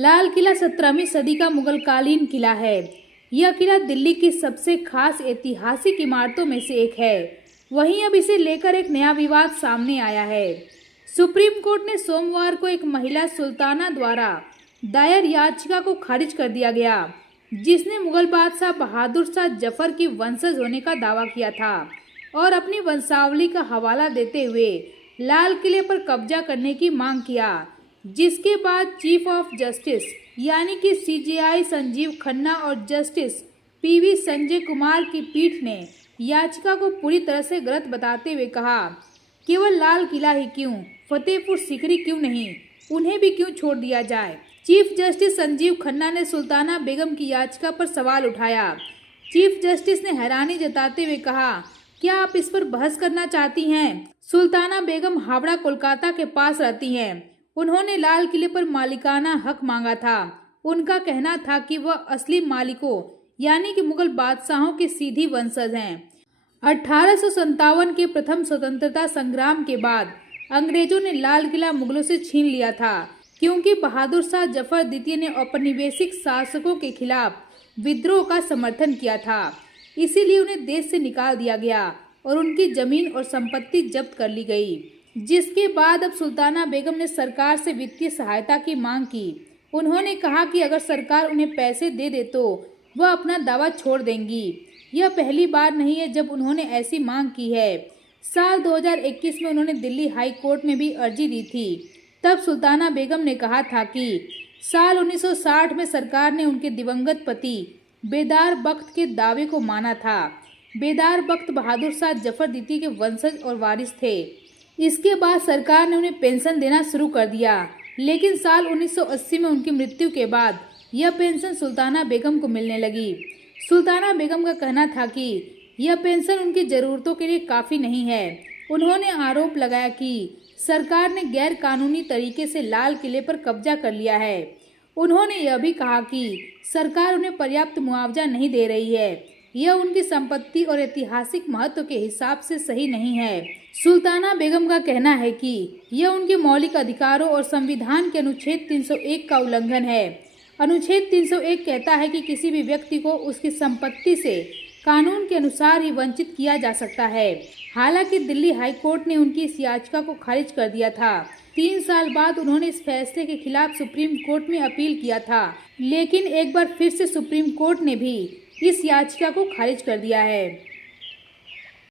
लाल किला 17वीं सदी का मुगलकालीन किला है। यह किला दिल्ली की सबसे खास ऐतिहासिक इमारतों में से एक है। वहीं अब इसे लेकर एक नया विवाद सामने आया है। सुप्रीम कोर्ट ने सोमवार को एक महिला सुल्ताना द्वारा दायर याचिका को खारिज कर दिया गया, जिसने मुगल बादशाह बहादुर शाह जफर की वंशज होने का दावा किया था और अपनी वंशावली का हवाला देते हुए लाल किले पर कब्जा करने की मांग किया। जिसके बाद चीफ ऑफ जस्टिस यानी कि सीजेआई संजीव खन्ना और जस्टिस पीवी संजय कुमार की पीठ ने याचिका को पूरी तरह से गलत बताते हुए कहा, केवल लाल किला ही क्यों, फतेहपुर सीकरी क्यों नहीं, उन्हें भी क्यों छोड़ दिया जाए। चीफ जस्टिस संजीव खन्ना ने सुल्ताना बेगम की याचिका पर सवाल उठाया। चीफ जस्टिस ने हैरानी जताते हुए कहा, क्या आप इस पर बहस करना चाहती हैं? सुल्ताना बेगम हावड़ा कोलकाता के पास रहती हैं। उन्होंने लाल किले पर मालिकाना हक मांगा था। उनका कहना था कि वह असली मालिकों यानी कि मुगल बादशाहों के सीधी वंशज हैं। 1857 के प्रथम स्वतंत्रता संग्राम के बाद अंग्रेजों ने लाल किला मुगलों से छीन लिया था, क्योंकि बहादुर शाह जफर द्वितीय ने औपनिवेशिक शासकों के खिलाफ विद्रोह का समर्थन किया था। इसीलिए उन्हें देश से निकाल दिया गया और उनकी जमीन और संपत्ति जब्त कर ली गई। जिसके बाद अब सुल्ताना बेगम ने सरकार से वित्तीय सहायता की मांग की। उन्होंने कहा कि अगर सरकार उन्हें पैसे दे दे तो वह अपना दावा छोड़ देंगी। यह पहली बार नहीं है जब उन्होंने ऐसी मांग की है। साल 2021 में उन्होंने दिल्ली हाई कोर्ट में भी अर्जी दी थी। तब सुल्ताना बेगम ने कहा था कि साल 1960 में सरकार ने उनके दिवंगत पति बेदार बख्त के दावे को माना था। बेदार बख्त बहादुर शाह जफर द्वितीय के वंशज और वारिस थे। इसके बाद सरकार ने उन्हें पेंशन देना शुरू कर दिया, लेकिन साल 1980 में उनकी मृत्यु के बाद यह पेंशन सुल्ताना बेगम को मिलने लगी। सुल्ताना बेगम का कहना था कि यह पेंशन उनकी ज़रूरतों के लिए काफ़ी नहीं है। उन्होंने आरोप लगाया कि सरकार ने गैर कानूनी तरीके से लाल किले पर कब्जा कर लिया है। उन्होंने यह भी कहा कि सरकार उन्हें पर्याप्त मुआवजा नहीं दे रही है। यह उनकी संपत्ति और ऐतिहासिक महत्व के हिसाब से सही नहीं है। सुल्ताना बेगम का कहना है कि यह उनके मौलिक अधिकारों और संविधान के अनुच्छेद 301 का उल्लंघन है। अनुच्छेद 301 कहता है कि किसी भी व्यक्ति को उसकी संपत्ति से कानून के अनुसार ही वंचित किया जा सकता है। हालांकि दिल्ली हाई कोर्ट ने उनकी इस याचिका को खारिज कर दिया था। 3 साल बाद उन्होंने इस फैसले के खिलाफ सुप्रीम कोर्ट में अपील किया था, लेकिन एक बार फिर से सुप्रीम कोर्ट ने भी इस याचिका को खारिज कर दिया है।